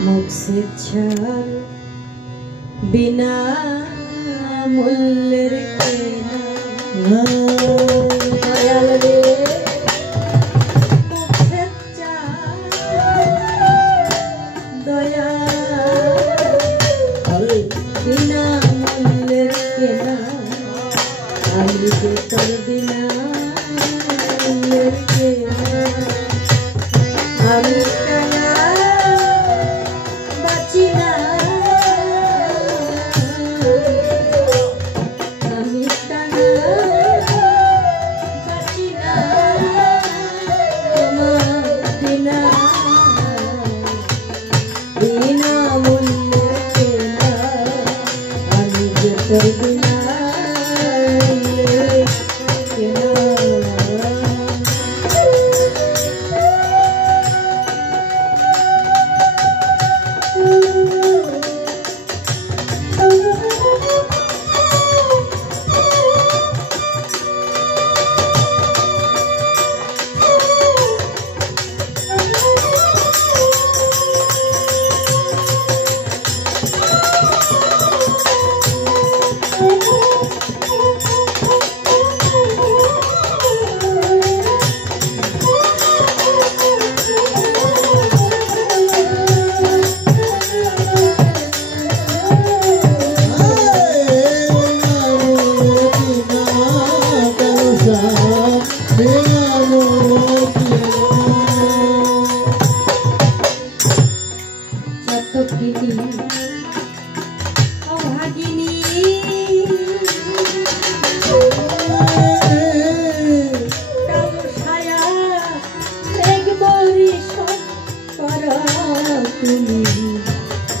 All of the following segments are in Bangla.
मुख से छल बिना मूल्य के दयाल रे मुख से दया बिना मूल्य के अमृत तर बिना मूल्य के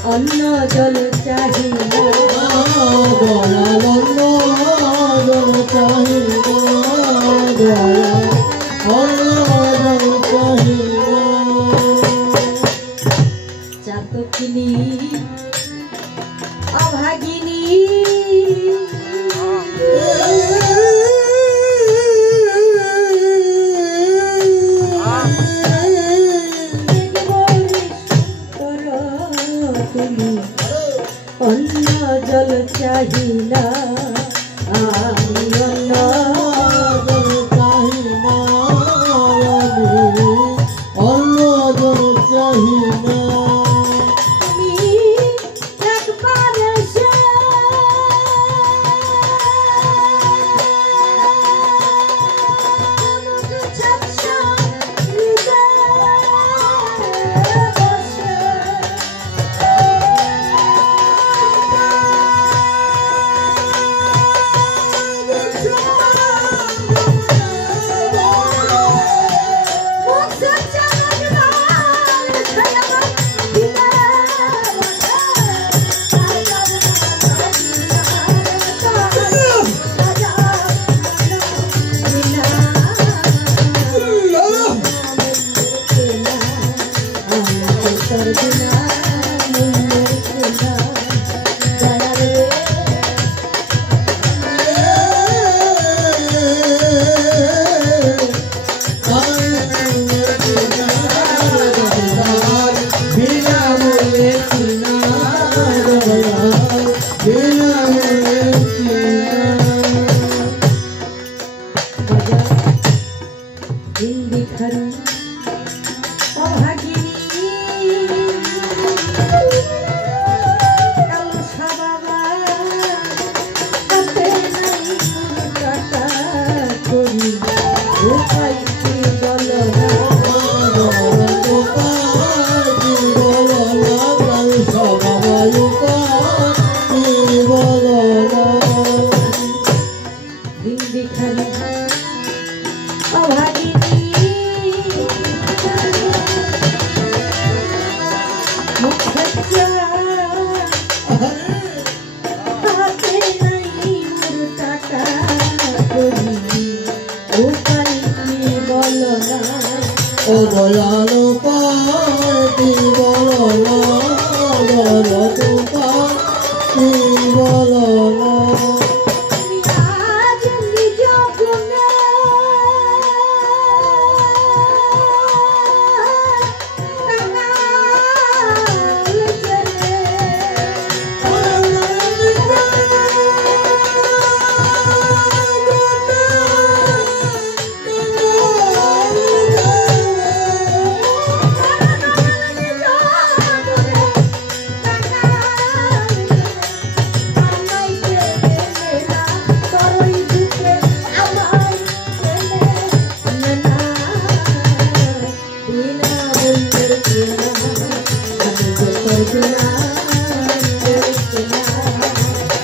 अन्न जल चाहिए चातकिनी अभागिनी अन्न जल चाहिना आमी अन्न जल चाहिना अन्न जल चाहिना दयालु पाती बोलो ना तू पाती बोलो ना आज निज गुना বিনা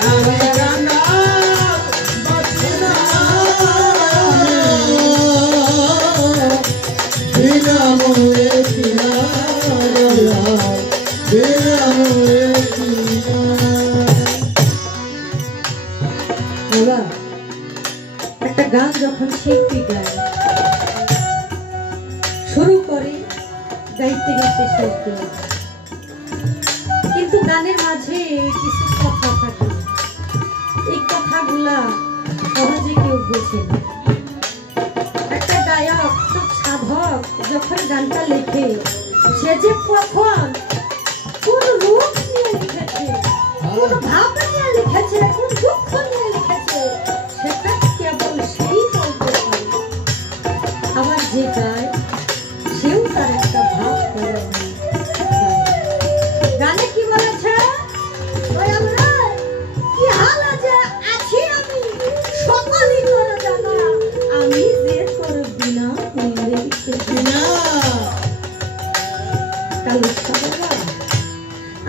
আমি জানা বাঁচি না বিনাময়ে কিনা বিনাময়ে কিনা। বাবা একটা গান যখন শিল্পী গায় শুরু করে গাইতে গাইতে শেষ করে, কিন্তু গানের মাঝে কিছু কথা থাকে, এই কথাগুলা সহজে কেউ বোঝে না। একটা গায়ক খুব সাধক যখন গানটা লেখে, সে যে কখন কোন রূপ নিয়ে লিখেছে, কোন ভাব নিয়ে লিখেছে, কোন দুঃখ নিয়ে লিখেছে, সেটা কেবল সেই বলতে পারে। আবার যে গায় সেও তার একটা ভাব করে গানে কি বলেছে, কি হালে যে আছি আমি সকলই করে জানা, আমি যে তোর বিনা মূল্যে কিনা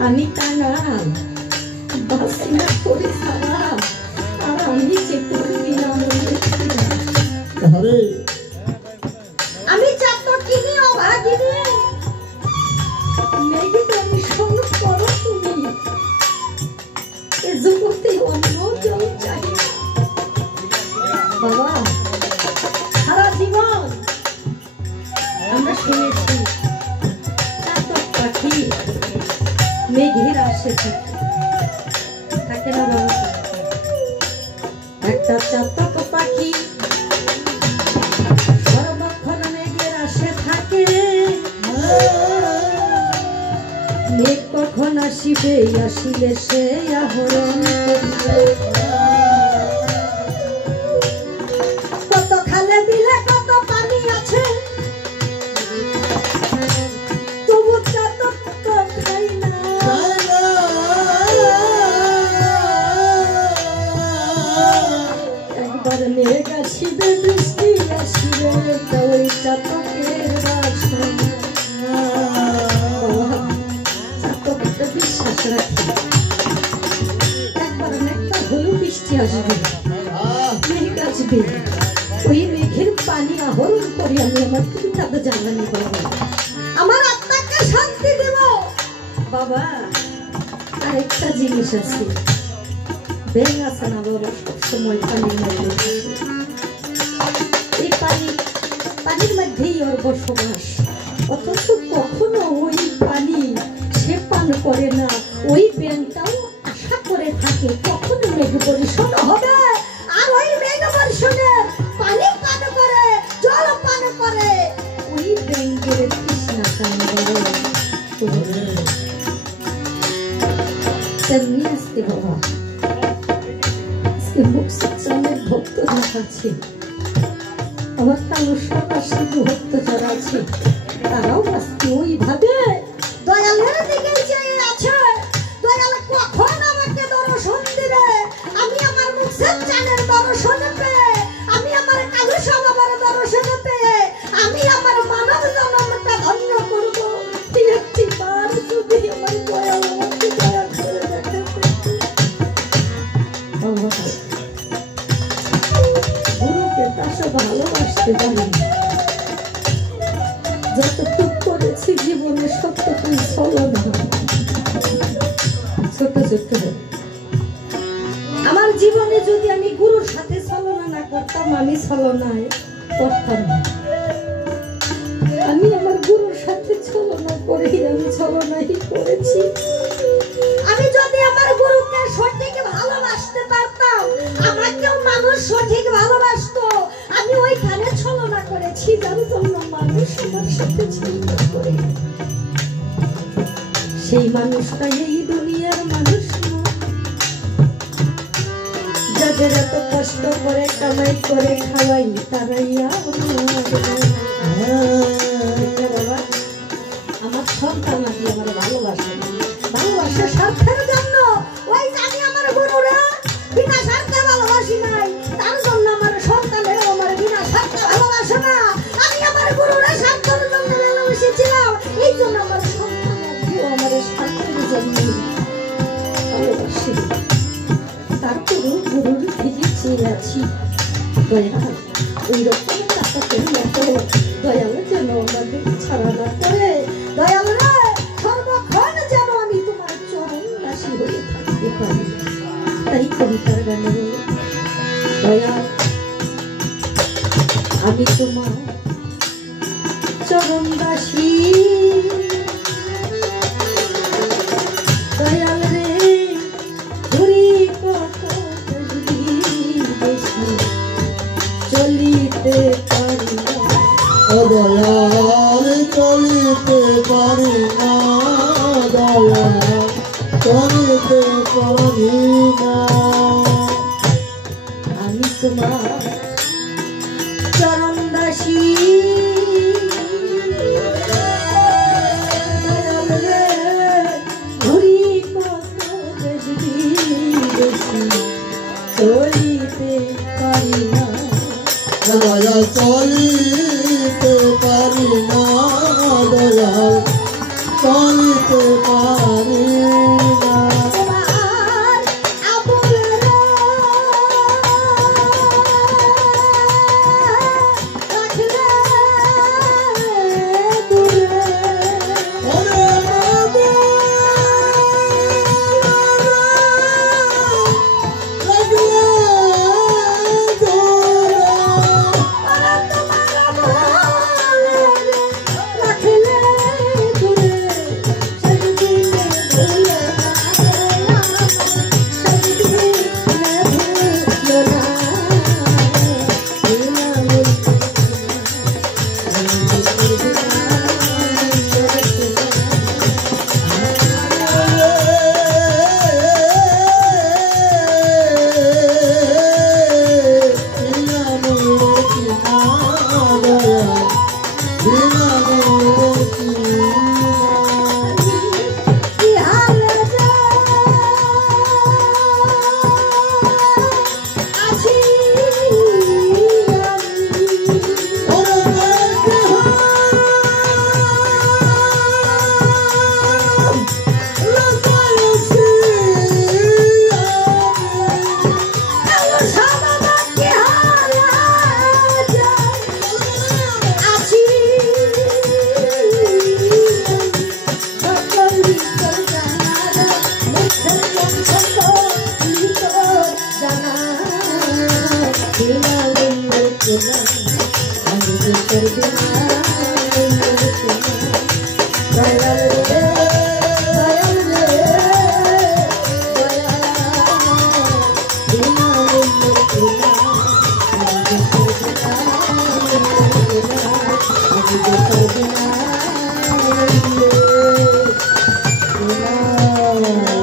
আমি কাঙাল বাসি না করি সারা, আর আমি যে তোর বিনা মূল্যে আরে আমি চাতো কিনে অভাগিনী মেঘে তুমি সঙ্গ করো তুমি, এ জগতে অন্য কেউ চাই না। বাবা সারা জীবন আমরা শুনেছি চাতক পাখি মেঘের আসে থাকে না বাবা, একটা চাতক পাখি সর্বক্ষণ মেঘের আসে থাকে, মেঘ কখন আসিবে আসিলে সে আহরণ করিবে, কত খালে দিলে কত পানি আছে, তবু চাতক তো খাই না। একবার মেঘ আসিবে বৃষ্টি আসিবে, ওই চাতকের বাসনা। চাতক একটা বিশ্বাস রাখি, একবার মেঘটা হলেও বৃষ্টি আসবে, মেঘ আসবে, ওই মেঘের পানি আহরণ করে আমি আমার পিতাকে জ্বালানি করবো, আমার আত্মাকে শান্তি দেব। বাবা আরেকটা জিনিস আছে, ব্যাঙ আছে না বাবা, সবসময় পানির মধ্যে থাকে। এই পানির মধ্যেই ওর বসবাস, অথচ কখনো ওই পানি সে পান করে না, ওই ব্যাঙটাও আশা করে থাকে কখন মেঘ বর্ষণ হবে, আর ওই মেঘ বর্ষণের পানি পান করে, জল পান করে, ওই ব্যাঙের তৃষ্ণা কামড় তেমনি আসতে বাবা মুখ সচ্চানের ভক্ত আছে, আমার কালুসার সিধু ভক্ত যারা আছে, তারাও আজকে ওইভাবে দয়ালের দিকে চেয়ে আছে। দয়াল কখন আমাকে দর্শন দিবে, আমি আমার মুখ সচ্চানের দর্শন পেয়ে, আমি আমার কালুসা বাবার দর্শন পেয়ে, আমি আমার মানব জন্মটা ধন্য করব। একটি বার যদি আমার দয়াল আমাকে দয়া করে দেখে, গুরুকে তাসে ভালোবাসতে পারি, যতটুক করেছি জীবনে সত্যটুকু ছলনা, ছোট ছোট আমার জীবনে যদি আমি গুরুর সাথে ছলনা না করতাম, আমি ছলনায় করতাম না। আমি আমার গুরুর সাথে ছলনা করে আমি ছলনাই করেছি। আমি যদি আমার গুরুকে সঠিক ভালোবাসতে পারতাম, আমাকেও মানুষ সঠিক ভালোবাসতো। আমি ওইখানে ছলনা করেছি, যার জন্য মানুষ আমার সাথে ছলনা করে। সেই মানুষটা এই দুনিয়ার মানুষ না, যাদের এত কষ্ট করে কামাই করে খাওয়াই, তারাই বাবা আমার সন্তান আদি আমার ভালোবাসে, ভালোবাসার স্বার্থের জন্য। ওই জানি আমার গুরুরা বিনা স্বার্থে ভালোবাসি নাই, তার জন্য আমার সন্তানের আমার বিনা স্বার্থে ভালোবাসে না। আমি আমার গুরুরা স্বার্থের জন্য ভালোবেসেছিলাম, এই জন্য আমার সন্তান আদিও আমার স্বার্থের জন্য ভালোবাসি, তারপরে গুরুর দিকে চেয়ে আছি। দয়াল ওই রকম টাকা করে এত দয়াল যেন আমাদের ছাড়া না করে। দয়াল রে, সর্বক্ষণ যেন আমি তোমার চরণ দাসী হয়ে থাকতে পারি। তাই কবিতার গানে বলে, দয়াল আমি তোমার চরণ দাসী। দয়াল রে, ঘুরি কত বেশি চলিতে পারি না। দয়াল চলিতে পারি না, দয়াল চলিতে পারি না। আমি তোমার চরণ দাসী। দয়াল রে, ঘুরি কত বেশি চলিতে পারি না। দয়াল চলিতে পারি না, দয়াল চলিতে পারি না। তোমার আবুল রে রাখলে দূরে। ওরে বাবা, লাগলে দূরে। Thank you.